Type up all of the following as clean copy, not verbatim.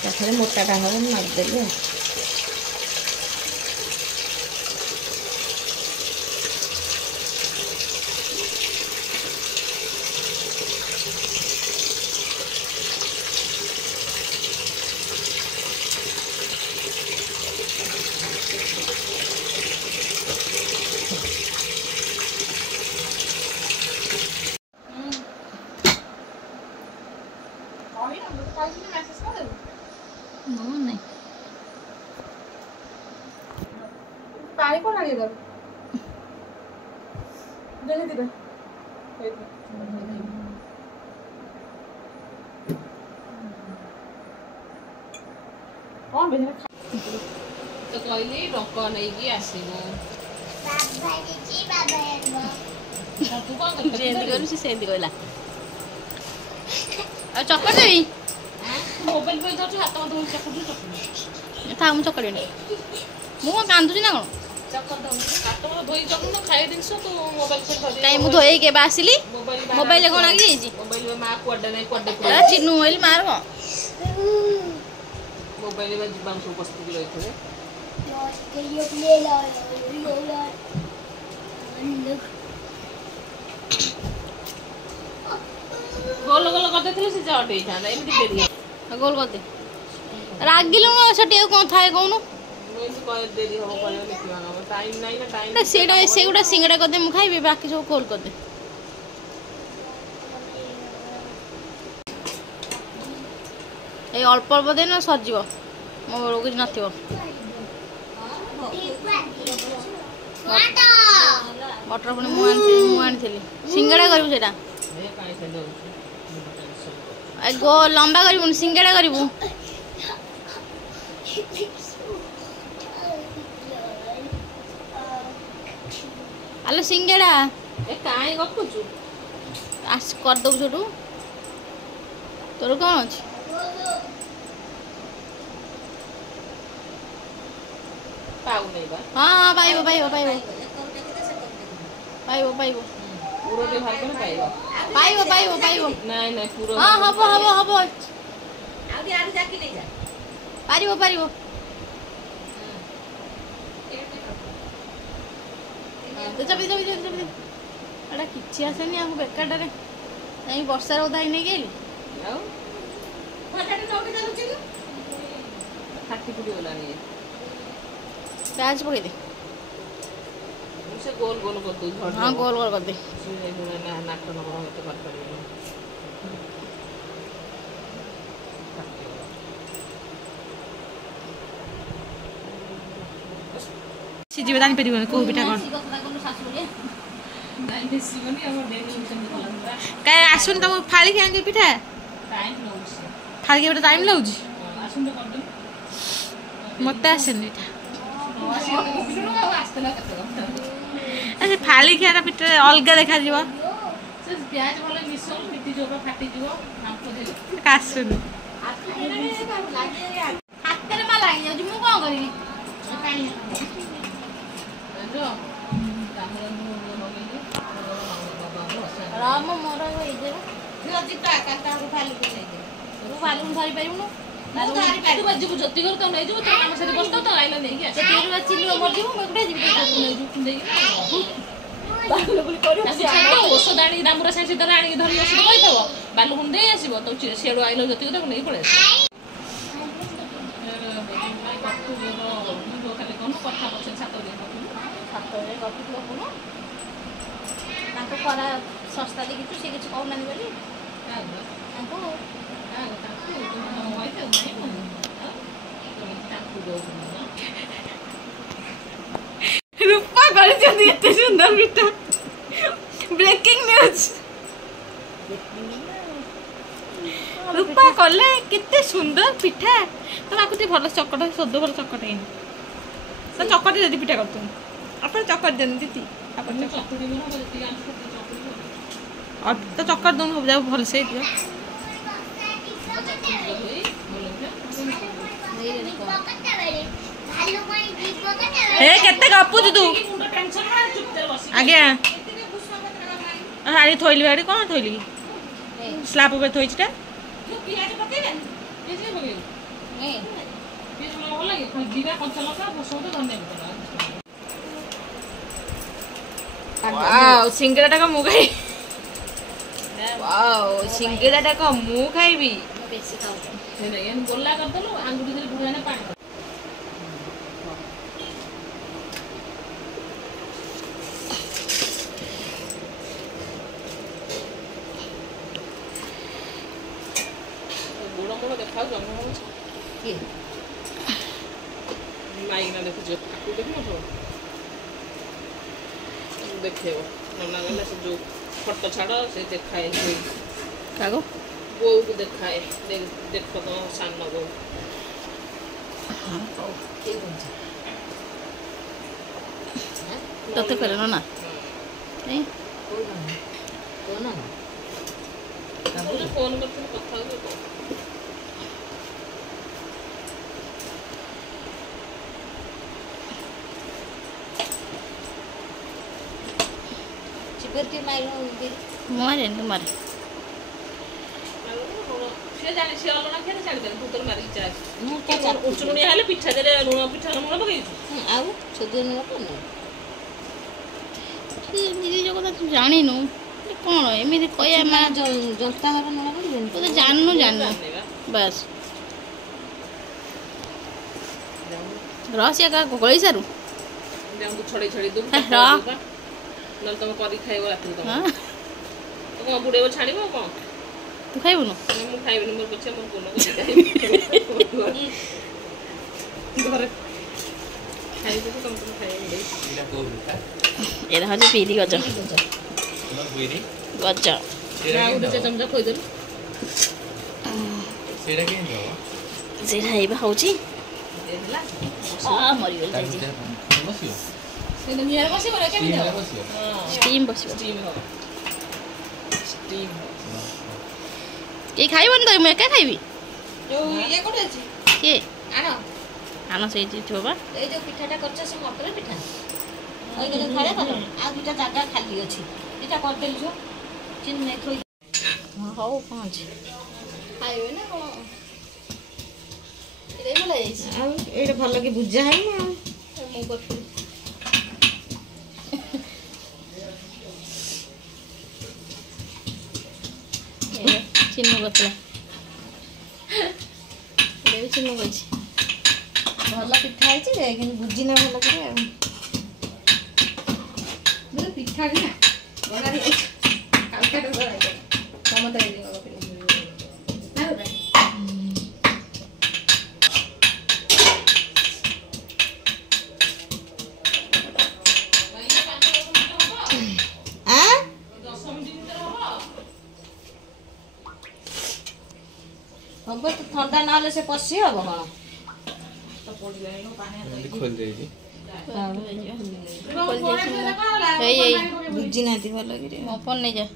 ଖାଲି ମୋଟାଟା ହେବ ମୁଁ ମାରିଦେଲି ଆଉ। नहीं पानी कौन आगे कर जल्दी दे कौन बेचना तो कहली रोक नहीं कि आसीबो बाबा जी बाबा आनबो तू कौन सेंदी करू सेंदी कहला आ चक्कर देवी मोबाइल पे धरछु हाथ मत चक्कर था मु चक्कर नहीं मु कांदुची ना कोन चक्कर दो हाथ मत धोई चक्कर न खाए दिन सो तू मोबाइल से धर काई मु धोई के बासिली मोबाइल कोन आगी जी मोबाइल में मां कोडे नहीं कोडे पूरा चिन्नू होइल मार को मोबाइल में जीवान सब उपस्थित रही थे ये ले ला गोल गोल कर देथिले से जटे था एमती बेरी गोल कर दे रागिलो न छटी कोन थाए कोन मैं कह देरी हो करे लिखवा न टाइम नहीं ना टाइम सेगुडा सिंगड़ा कर दे मु खाइबे बाकी सब गोल कर दे ए अल्प अल्प दे न सजिवो मो रोग नथिवो मटर पुणी मु आनी सिंगड़ा करू सेटा गो लंबा करू सिंगड़ा करू आलो सिंगड़ा ए काई गपुचु आस कर दउ छोटू तोर कौन अछि पाउ नहीं बा हां पाइबो पाइबो पाइबो पाइबो पाइबो पूरो दे भाग में पाइबो पाइबो पाइबो पाइबो नहीं नहीं पूरो हां हबो हबो हबो आउदी आर जाकी नहीं जा पारिबो पारिबो तो जबी जबी जबी अड़ा किछि आसेनी हम बेकारटारे नहीं वर्षा रे उदाई नहीं गेली आउ फटाटे नोके जाउची खाटी पुडी होलानी प्याज पके दे उसे गोल गोल कर दे हां गोल गोल कर दे ना नाक न बरो तो कर परिबे सीजी बतानी परिबो को पिठा कोन नहीं बेसीबनी हमर डेली काय आसुन त फाळी खांगे पिठा टाइम लउसी फाळी के टाइम लउजी आसुन तो कर दे मते आसेनी पिठा आस्ते ना कते अरे फाळी खारा पिठा अलगा देखा जीवा से प्याज वाला मिसल पिटी जोबा फाटी जीवो हमको दे कासुन हाथ रे मा लागि जाउ मु कोन करी पानी जो राम मोरा होई जे नजी ता काटा को फाली को ले जे तू फाली उन धरि पाइबु न धरि पाइबु बजबु जति कर त नै जु त हम से बसतो त आइला नै के से तेरवा चिल्लो मर जीवु मैं कुडे जीवु नै जु दे बालु बोली करू से ओसो दाणी रामरा साइसे त राणी धरि आसी कहि थव बालु गुन दे आसीबो त सेडो आइलो जति को नै पळे कथा पछे छातो दे छातो रे गति को कोन ताको करा सस्ता देखि तू से किछ कहू नानी बोली ताको होय त नै मन ताको दो रूपा करि जदी एते सुंदर पिठा ब्रेकिंग न्यूज रूपा कले केते सुंदर पिठा तो आकुती भलो चकट सद भलो चकट हे तो चकट जदी पिठा करतु अपन चकट देन दीदी अपन चकट और तो चक्कर दोनों हो जाओ भल से दियो ए केते गपु तू आगे हाड़ी थोइली हाड़ी कोन थोइली स्लैब पे थोइछटा ଭଲ ଲାଗେ ଖାଲି ଜିରା କଞ୍ଚା ଲଙ୍କା ଭୃଷଙ୍ଗ ଧନିଆ ପତ୍ର ୱାଓ ସିଙ୍ଗେଡାଟା କ ମୁଁ ଖାଇ ୱାଓ ସିଙ୍ଗେଡାଟା କ ମୁଁ ଖାଇବି ବେଶୀ ଖାଉଛୁ ଗୋଲା କରିଦେଲୁ ଆଙ୍ଗୁଠି ଦେଲେ ଭୁଆନେ ପାଣି ଗୋଡ଼ ମୋଡ଼ ଦେଖାଉ ଜନ୍ମ ହେଉଛି କିଏ ମାଇକିନା ଦେଖୁଛ ତାକୁ ଦେଖିନ ସବୁ ଦେଖେଇବ ନନା ଗଲେ ସେ ଯେଉଁ ଫଟୋ ଛାଡ଼ ସେ ଦେଖାଏ କାକୁ ବୋଉକୁ ଦେଖାଏ ଦେଖ ତ ସାନ ବୋଉ ତତେ କହିଲେ ନା ଫୋନ୍ କରିଥିଲି କଥା ହଉଛି କଣ ମାରେ ମାରେ ସେ ଜାଣି ସେ ଅଲଣା ଖେଳେ ଛାଡ଼ିଦେଲି ତୁ ତୋର ମାରିକି ଚା ଉଞ୍ଚୁଣିଆ ହେଲେ ପିଠା ଦେଲେ ଲୁଣ ପିଠା ଲୁଣ ପକେଇଛୁ ଆଉ ସୋଦିଆ ଲୁଣ କ'ଣ ଦିଦି ଯୋଉ କଥା ତୁ ଜାଣିନୁ କ'ଣ ଏମିତି କହିବା ମା ଜନ୍ତା ଘର ଲୁଣ ପକେଇବେନି ତୁ ତ ଜାଣିନୁ ବାସ୍ ରସିଆ କାହାକୁ ଗୋଳେଇ ସାରୁ ଛଡ଼େଇ ଛଡ଼େଇ ଦେବୁ ନହେଲେ ତମେ କରିକି ଖାଇବ ରାତିରେ ତମେ କ'ଣ ବୁଡ଼େଇବ ଛାଣିବ କ'ଣ ତୁ ଖାଇବୁନୁ ମୁଁ ଖାଇବିନି ମୋର ପଛେ ମୋର ପୁନ ଘରେ ଖାଇବୁ ତମେ ତମେ ଖାଇବ ଏଇଟା ହେଉଛି ବିରି ଗଜ ଗଜ ଗୋଟେ ଚାମଚ ଖୋଇଦେଲୁ ସେଇଟା ଏଇବା ହେଉଛି ମରିଗଲି ନିଆଁରେ ବସିବ ନା କେମିତି ହେବ ଷ୍ଟିମ୍ ବସିବ ଷ୍ଟିମ୍ ହେବ ଷ୍ଟିମ୍ କେହି ଖାଇବନି ତ ମୁଁ ଏକା ଖାଇବି ଯୋଉ ଇଏ କୋଉଠି ଅଛି କିଏ ଆଣ ଆଣ ସେଇଠି ଥିବ ବା ଏଇ ଯୋଉ ପିଠାଟା କରିଛ ସେ ମଟର ପିଠା ଖାଇବା କଲ ଆଉ ଦୁଇଟା ଜାଗା ଖାଲି ଅଛି ଏଇଟା କରିଦେଲି ଝିଅ ଚିନି ନେଇ ଥୋଇ ହଉ କ'ଣ ଅଛି ଖାଇବେ ନା କ'ଣ ଏଇଟା ଭଲ ହେଇଛି ଆଉ ଏଇଟା ଭଲ କି ବୁଝା ହେଇନି ଆଉ ମୁଁ କରିଥିଲି ଚିହ୍ନ କରିଥିଲା ବି ଚିହ୍ନ କରିଛି ଭଲ ପିଠା ହେଇଛି ଯେ କିନ୍ତୁ ବୁଝିନା ଭଲ କରି ଆଉ ପିଠା କି ନା ଗଣା ହେଇଛି କାଲକାଟା ଗଣା ହେଇଛି ସମସ୍ତେ ହେଇଯିବ ହବ ତ ଥଣ୍ଡା ନହେଲେ ସେ ପଶି ହବ କ'ଣ ବୁଝି ନାହାନ୍ତି ଭଲ କରି ମୋ ଫୋନ୍ ନେଇଯା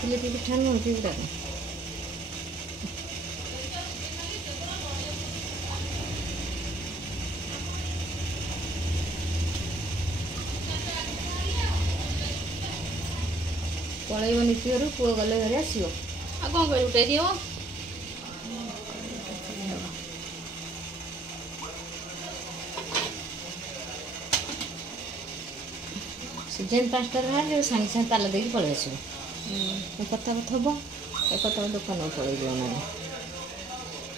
ତକିଲେ ପିଠା ନୁହଁ ସେଗୁଡ଼ାକ ପଳେଇବ ନିତି ଘରୁ ପୁଅ ଗଲେ ଘରେ ଆସିବ ଆଉ କ'ଣ କରିବୁ ଡେରି ହେବ ସିଜନ୍ 5ଟାରେ ବାହାରିଲେ ସାଙ୍ଗେ ସାଙ୍ଗେ ତାଲା ଦେଇକି ପଳେଇ ଆସିବ କଥା ହବ ଏକଥା ଦୋକାନକୁ ପଳେଇଯିବ ନହେଲେ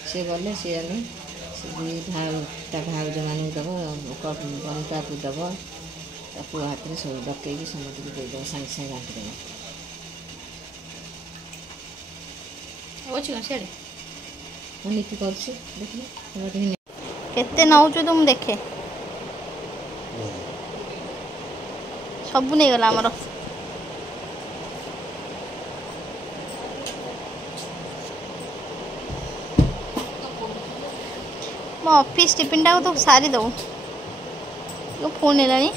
ସିଏ ଗଲେ ସିଏ ଆଣି ସେ ତା ଭାଉଜମାନଙ୍କୁ ଦେବ ବନିତାକୁ ଦେବ ତା ପୁଅ ହାତରେ ସବୁ ଡକେଇକି ସମସ୍ତଙ୍କୁ ଦେଇଦେବ ସାଙ୍ଗେ ସାଙ୍ଗେ ବାଣ୍ଟିଦେବ ଅଛି ନା ସିଆଡ଼େ ମୁଁ ନୀତି କରୁଛି ଦେଖିଲି କେତେ ନେଉଛୁ ତ ମୁଁ ଦେଖେ ସବୁ ନେଇଗଲା ଆମର ମୋ ଅଫିସ୍ ଟିଫିନ୍ଟାକୁ ତୁ ସାରିଦେବୁ ଫୋନ୍ ହେଲାଣି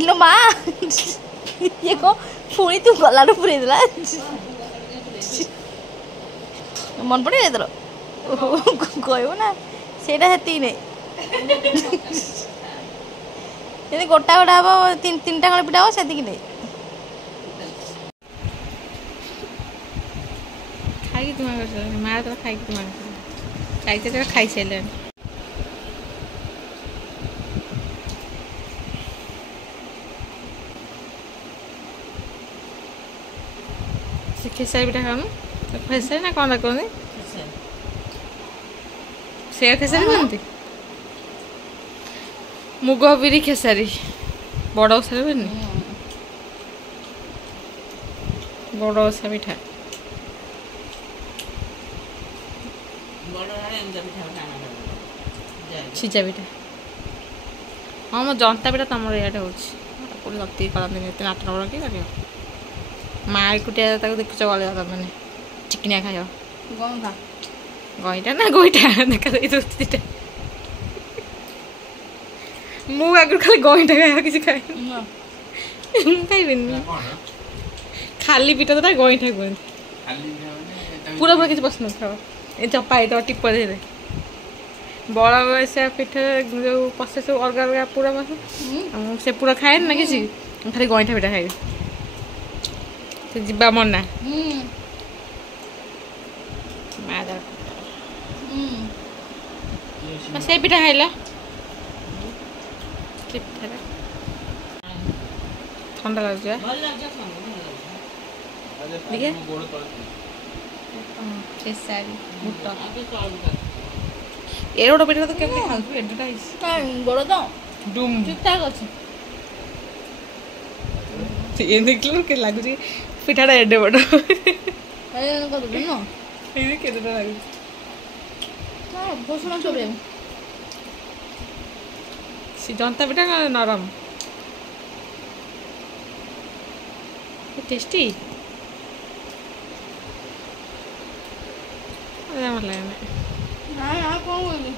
ଇଲୋ ମା ଇଏ କଣ ପୁଣି ତୁ ଗଲାଠୁ ପୁରେଇ ଦେଲା ମନେ ପଡ଼େ ଏଥର କହିବୁ ନା ସେଇଟା ସେତିକି ନାହିଁ ଯଦି ଗୋଟା ଗୋଟା ହବ ତିନିଟା ଖଣ୍ଡେ ପିଠା ହବ ସେତିକି ନାହିଁ ଖାଇକି ତୁମା କରିସାରିଲାଣି ମା ତ ଖାଇକି ତୁମା କରିସାରିଲାଣି ଖାଇସାରିଲାଣି ସେ ଖେସାରୀ ପିଠା ଖାଉନୁ ଖେସାରୀ ନା କ'ଣ କୁହନ୍ତି ସେୟା ଖେସାରୀ କୁହନ୍ତି ମୁଗ ବିରି ଖେସାରୀ ବଡ଼ ଓଷାରେ ହୁଏନି ବଡ଼ ଓଷା ପିଠା ସିଝା ପିଠା ହଁ ମୋ ଜନ୍ତା ପିଠା ତମର ଇଆଡ଼େ ହେଉଛି କେଉଁଠି ଜତି କରନ୍ତିନି ଏତେ ନାଟ ନବଳ କିଏ କରିବ ମା ଏକୁଟିଆ ତାକୁ ଦେଖୁଛ ଗଳିବା ତମାନେ ଚିକିଣିଆ ଖାଇବ ଗଇଁଟା ନା ଗୋଇଠା ଦେଖା ଦେଇଦେଉଛି ଦୁଇଟା ମୁଁ ଆଗରୁ ଖାଲି ଗଇଁଟା ଖାଇବା କିଛି ଖାଇନି ମୁଁ ଖାଇବିନି ଖାଲି ପିଠା ତ ଗଇଁଠା କୁହନ୍ତି ପୁରା ପୁରା କିଛି ପସନ୍ଦ ଖାଅ ଏ ଚପା ହେଇଥିବ ଟିପ ଦେହରେ ବଳ ବୟସିଆ ପିଠା ଯେଉଁ ପଶେ ସବୁ ଅଲଗା ଅଲଗା ପୁରା ପସନ୍ଦ ସେ ପୁରା ଖାଏନି ନା କିଛି ଖାଲି ଗଇଁଠା ପିଠା ଖାଇବି ସେ ଯିବା ମନା ମା ସେ ପିଠା ଖାଇଲା ଥଣ୍ଡା ଲାଗୁଛି ଟିକେ ଖେସାରୀ ବୁଟ ଏ ଗୋଟେ ପିଠା ତ କେମିତି ଖାଉଛୁ ଏଡ଼ଟା ହେଇଛି ଗୋଡ଼ ତ ଡୁମ୍ ଠିକ୍ ଠାକ୍ ଅଛି ଏ ଦେଖିଲୁ କେତେ ଲାଗୁଛି ପିଠାଟା ଏଡ଼େ ବଡ଼ କେତେଟା ଲାଗୁଛି ଘୋଷଣା ଚୋବେ ସେ ଜନ୍ତା ପିଠା ନରମ টেস্টি ଭଲ ଲାଗେନି ନା କ'ଣ କହିବି